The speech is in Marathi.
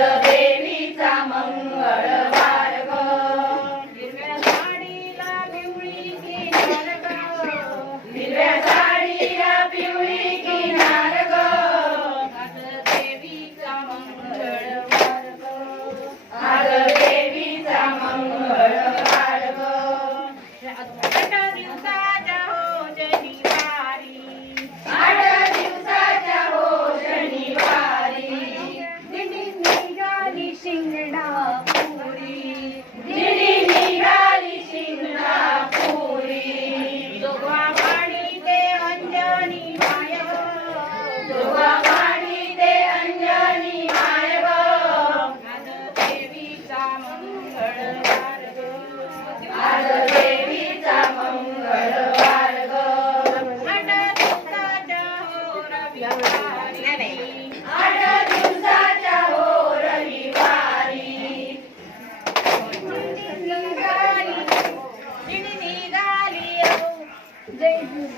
देवीचा मंगळवार हिरव्या पिवळी किनार हिरव्या साडीला पिवळी किनार देवीचा मंगळवार आज देवीचा दिवसा 嗯。जय